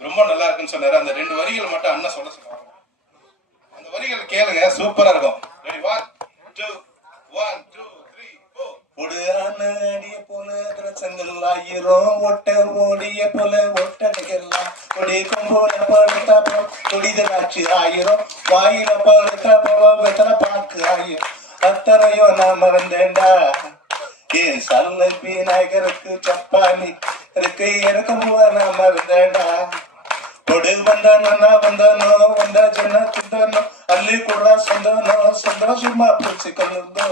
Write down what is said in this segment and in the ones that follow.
ரொம்ப நல்லா இருக்குன்னு சொன்னாரு. அந்த ரெண்டு வரிகள் மட்டும் அண்ணன் சொல்ல சொல்லுவாங்க அந்த வரிகள் கேளுங்க சூப்பரா இருக்கும். Ready one two one two three four ஒரு அடிய போல திரச்சங்கள் ஆயிரம். ஒட்ட ஓடிய போல ஒட்டடைகள்லாம் கொடி கொம்போல படுத்தா போ. கொடிதலாச்சு ஆயிரம். வாயில படுத்தா போவ வெத்தலை பாக்கு ஆயிரம். அத்தனையோ நான் மறந்தேன்டா. என் சல்லை விநாயகருக்கு சப்பானி இருக்கு எனக்கு நான் மறந்தேன்டா கொடு வந்தானா வந்தானோ வந்தா ஜன திந்தானோ ಅಲ್ಲಿ ಕೂಡ ಸಂದಾನೋ சந்தோஷமா பிடிச்சுக்கொண்டோ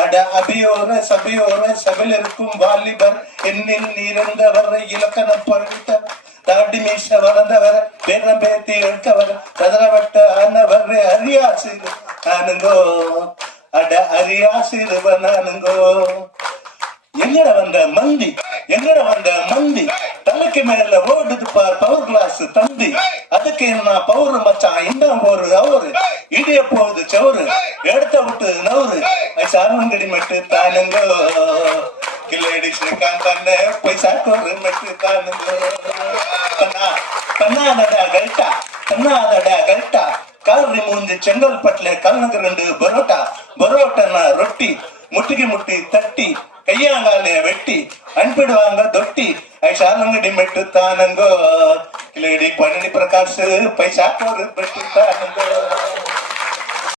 அட அபியோர சபையோர சபையிலிருக்கும் வாலிபர் என்னில் நீரந்தவர் இலக்கண படித்த தாடி மீச வளர்ந்தவர் பேரம் பேத்தி எடுத்தவர் கதறவட்ட ஆனவர் அரியாசிரு நானுங்கோ அட அரியாசிறுவ நானுங்கோ எங்கட வந்த மந்தி எங்கட வந்த மந்தி தலைக்கு மேல ஓடுது பார் பவர் கிளாஸ் தந்தி அதுக்கு என்ன பவர் மச்சான்? இண்டாம் போரு அவரு. இடிய போகுது சவுரு எடுத்த விட்டு நவுரு சாரங்கடி மட்டு தானுங்கோ. கில்லடி ஸ்ரீகாந்த் அண்ணே பைசா கோரு மட்டு தானுங்கோ. கண்ணா கண்ணாதடா கல்ட்டா கண்ணாதடா கல்ட்டா. காரி மூஞ்சி செங்கல்பட்டுல கல்லுங்க ரெண்டு பரோட்டா. பரோட்டா ரொட்டி. முட்டிக்கு முட்டி தட்டி கையாங்காலைய வெட்டி அன்பிடுவாங்க தொட்டி. ஐஷாலங்கடி மெட்டு தானங்கோ கிளடி பழனி பிரகாஷ் பைசா ஒரு பெட்டு